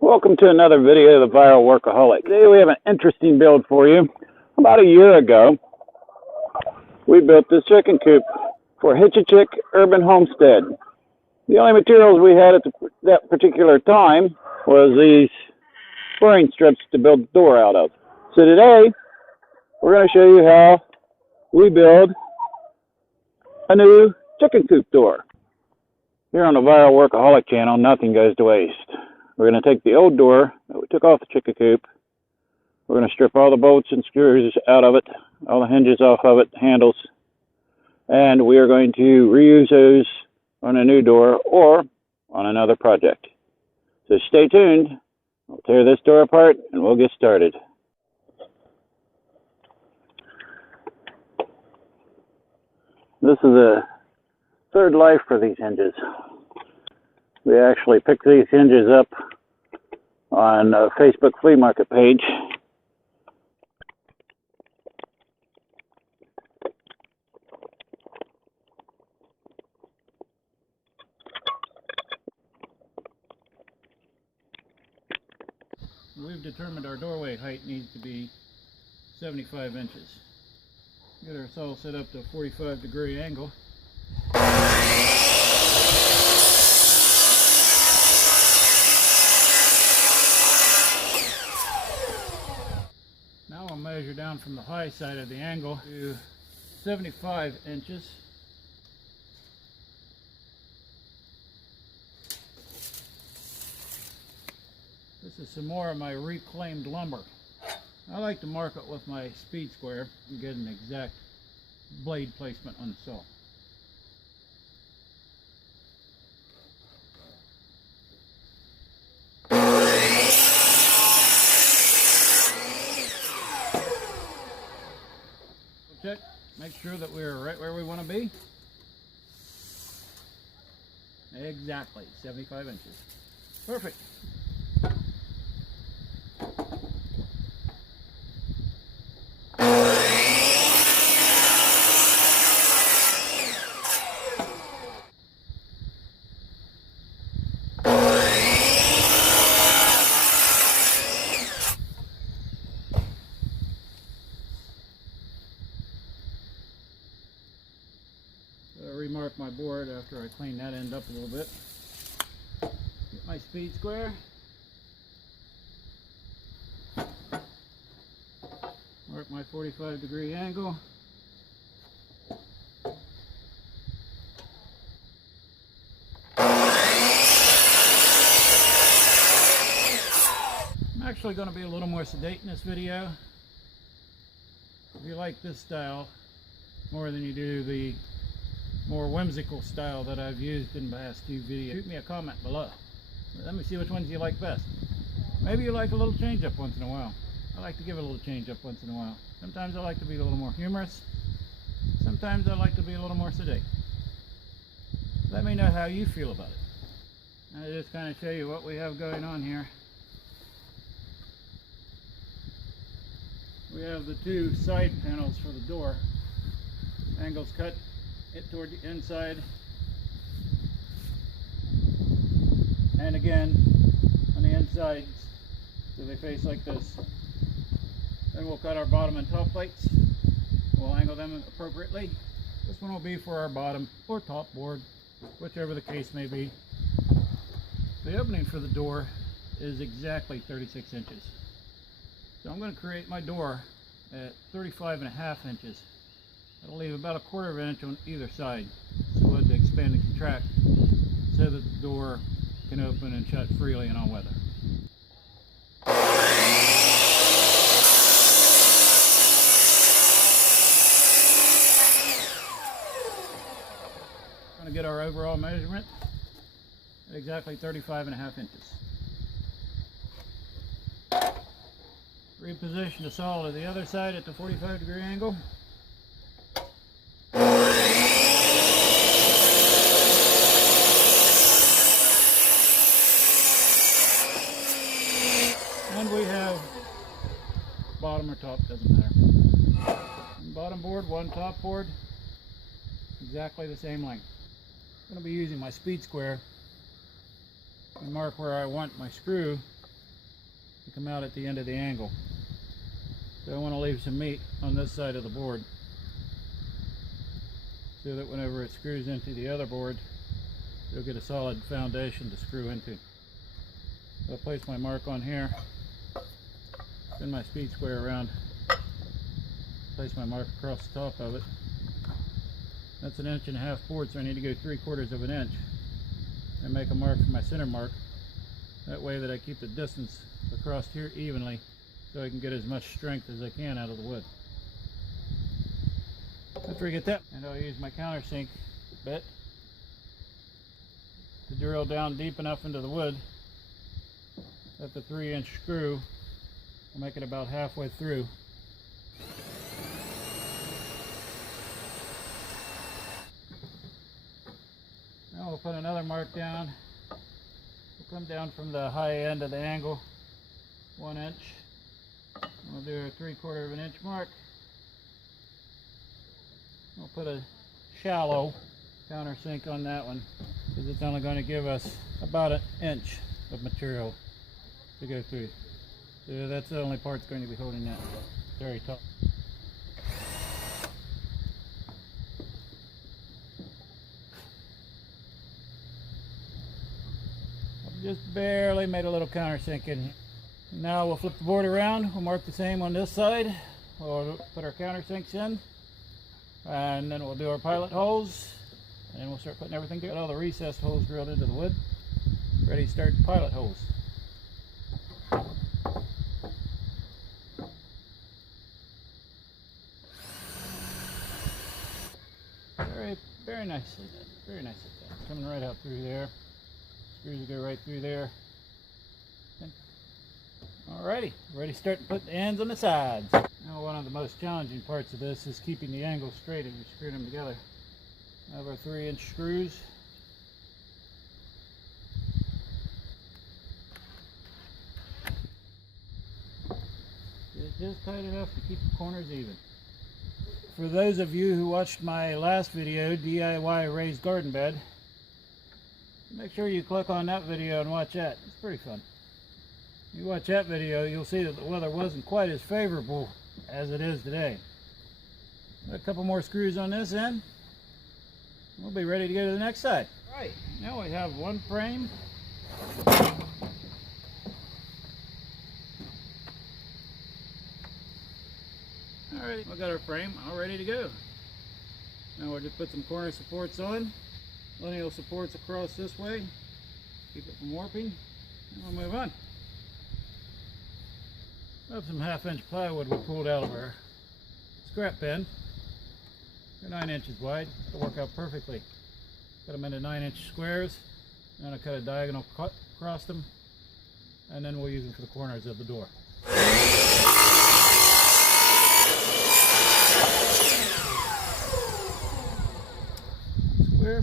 Welcome to another video of the Viral Workaholic. Today we have an interesting build for you. About a year ago, we built this chicken coop for Hitch-A-Chick Urban Homestead. The only materials we had at that particular time was these flooring strips to build the door out of. So today, we're going to show you how we build a new chicken coop door. Here on the Viral Workaholic channel, nothing goes to waste. We're going to take the old door that we took off the chicken coop. We're going to strip all the bolts and screws out of it, all the hinges off of it, handles, and we are going to reuse those on a new door or on another project. So stay tuned. We'll tear this door apart and we'll get started. This is a third life for these hinges. We actually picked these hinges up on a Facebook flea market page. We've determined our doorway height needs to be 75 inches. Get our saw set up to a 45-degree angle. Now I'll measure down from the high side of the angle to 75 inches. This is some more of my reclaimed lumber. I like to mark it with my speed square and get an exact blade placement on the saw. Check, make sure that we're right where we want to be. Exactly, 75 inches. Perfect. Remark my board after I clean that end up a little bit. Get my speed square. Mark my 45-degree angle. I'm actually going to be a little more sedate in this video. If you like this style more than you do the more whimsical style that I've used in the past few videos, shoot me a comment below. Let me see which ones you like best. Maybe you like a little change up once in a while. I like to give it a little change up once in a while. Sometimes I like to be a little more humorous. Sometimes I like to be a little more sedate. Let me know how you feel about it. I'll just kind of show you what we have going on here. We have the two side panels for the door. Angles cut it toward the inside, and again on the insides, so they face like this. Then we'll cut our bottom and top plates. We'll angle them appropriately. This one will be for our bottom or top board, whichever the case may be. The opening for the door is exactly 36 inches. So I'm going to create my door at 35.5 inches. It'll leave about 1/4 of an inch on either side, so to expand and contract, so that the door can open and shut freely in all weather. We're going to get our overall measurement at exactly 35.5 inches. Reposition the saw to the other side at the 45-degree angle. And we have bottom or top, doesn't matter. One bottom board, one top board, exactly the same length. I'm going to be using my speed square and mark where I want my screw to come out at the end of the angle. So I want to leave some meat on this side of the board so that whenever it screws into the other board, you'll get a solid foundation to screw into. So I'll place my mark on here, spin my speed square around, place my mark across the top of it. That's 1.5 inches board, so I need to go 3/4 of an inch and make a mark for my center mark. That way that I keep the distance across here evenly so I can get as much strength as I can out of the wood. After I get that, and I'll use my countersink bit to drill down deep enough into the wood that the 3-inch screw will make it about halfway through. Now we'll put another mark down. We'll come down from the high end of the angle 1 inch. We'll do a 3/4 of an inch mark. We'll put a shallow countersink on that one because it's only going to give us about 1 inch of material to go through. So that's the only part that's going to be holding that very top. I've just barely made a little countersink in here. Now we'll flip the board around. We'll mark the same on this side. We'll put our countersinks in, and then we'll do our pilot holes, and then we'll start putting everything together. All the recessed holes drilled into the wood, ready to start the pilot holes. Very nicely done. Very nicely done. Coming right out through there. Screws will go right through there. Alrighty, ready to start putting the ends on the sides. Now one of the most challenging parts of this is keeping the angles straight as we screw them together. I have our 3-inch screws. It's just tight enough to keep the corners even. For those of you who watched my last video, DIY raised garden bed, make sure you click on that video and watch that. It's pretty fun. You watch that video, you'll see that the weather wasn't quite as favorable as it is today. Got a couple more screws on this end. We'll be ready to go to the next side. Right, now we have one frame. Alright, we got our frame all ready to go. Now we'll just put some corner supports on. Lineal supports across this way. Keep it from warping. And we'll move on. We have some 1/2-inch plywood we pulled out of our scrap bin. They're 9 inches wide. They'll work out perfectly. Cut them into 9-inch squares. I'm going to cut a diagonal cut across them, and then we'll use them for the corners of the door. Square.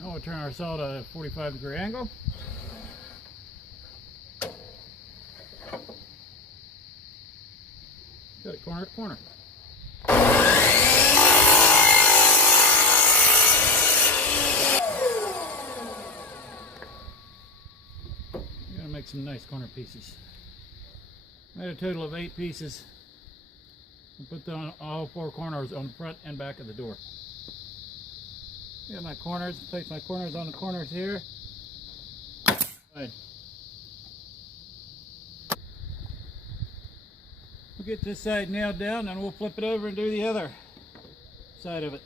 Now we'll turn our saw to a 45-degree angle. Got it corner to corner. You're gonna make some nice corner pieces. I made a total of 8 pieces. I'll put down all 4 corners on the front and back of the door. Got my corners. Place my corners on the corners here. Right. We'll get this side nailed down and we'll flip it over and do the other side of it.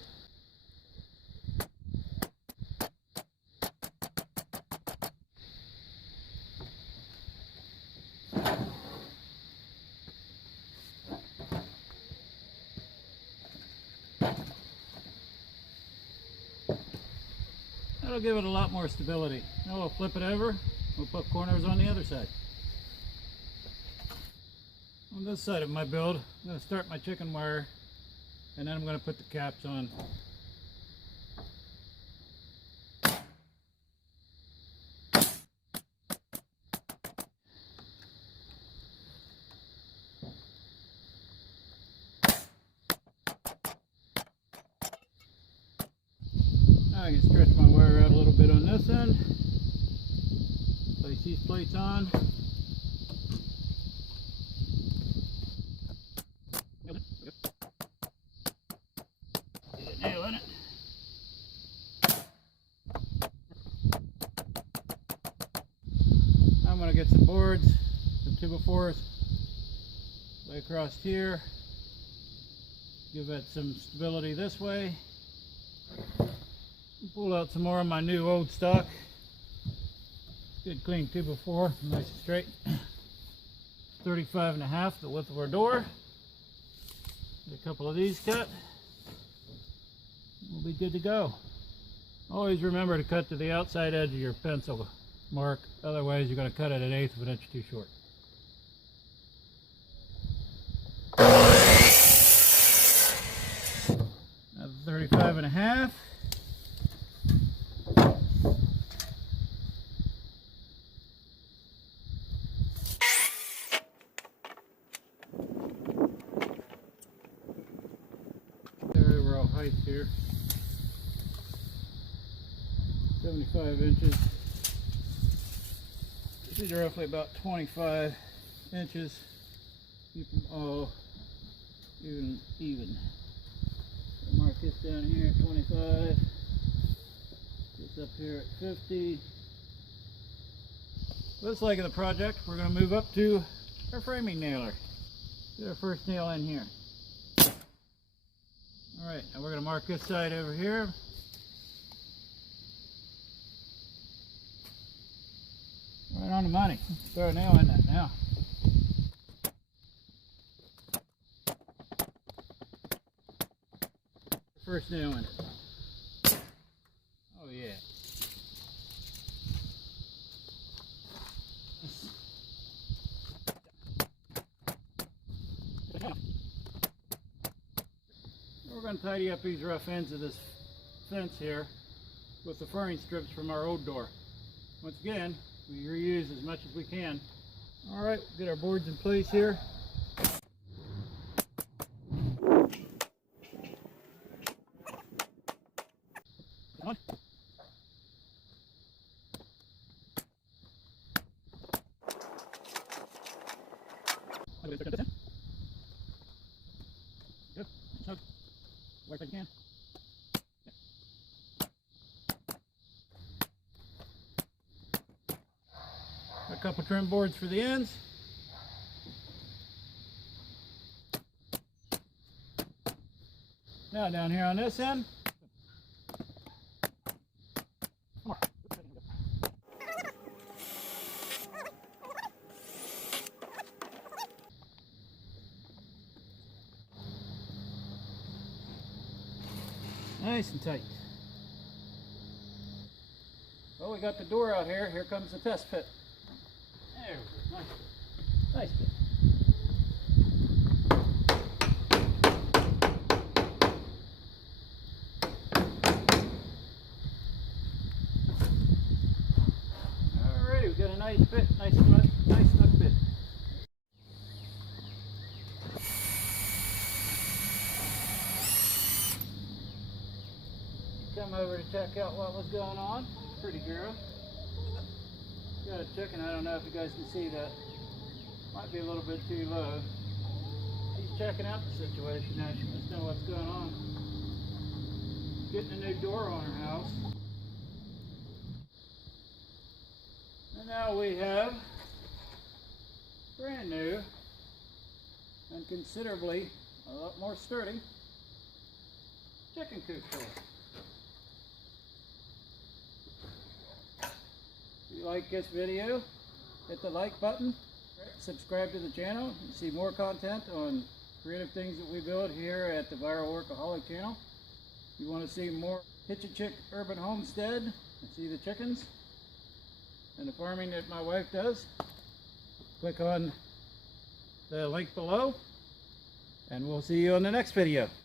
That'll give it a lot more stability. Now we'll flip it over. We'll put corners on the other side. On this side of my build, I'm going to start my chicken wire, and then I'm going to put the caps on. Now I can stretch my wire out a little bit on this end. Place these plates on. get some boards, some 2x4s, lay across here, give it some stability this way. Pull out some more of my new old stock. Good clean 2x4, nice and straight. 35.5, the width of our door. Get a couple of these cut. We'll be good to go. Always remember to cut to the outside edge of your pencil mark, otherwise you're going to cut it 1/8 of an inch too short. Now 35.5. Their overall height here, 75 inches. These are roughly about 25 inches. Keep them all even. So mark this down here at 25. This up here at 50. This leg of the project, we're going to move up to our framing nailer. Get our first nail in here. Alright, now we're going to mark this side over here. Right on the money. Let's throw a nail in that now. First nail in it. Oh yeah. We're going to tidy up these rough ends of this fence here with the furring strips from our old door. Once again, we reuse as much as we can. Alright, get our boards in place here. Come on. Good. Snug. Work as you can. A couple trim boards for the ends. Now down here on this end. Nice and tight. Well, we got the door out here. Here comes the test pit. There we go. Nice bit. Alrighty, we got a nice bit, nice snug bit. Come over to check out what was going on. Pretty girl. Got a chicken. I don't know if you guys can see that. Might be a little bit too low. She's checking out the situation now. She must know what's going on. Getting a new door on her house. And now we have brand new and considerably a lot more sturdy chicken coop for her. If you like this video, hit the like button, subscribe to the channel, and see more content on creative things that we build here at the Viral Workaholic Channel. If you want to see more Hitch-A-Chick Urban Homestead and see the chickens and the farming that my wife does, click on the link below, and we'll see you on the next video.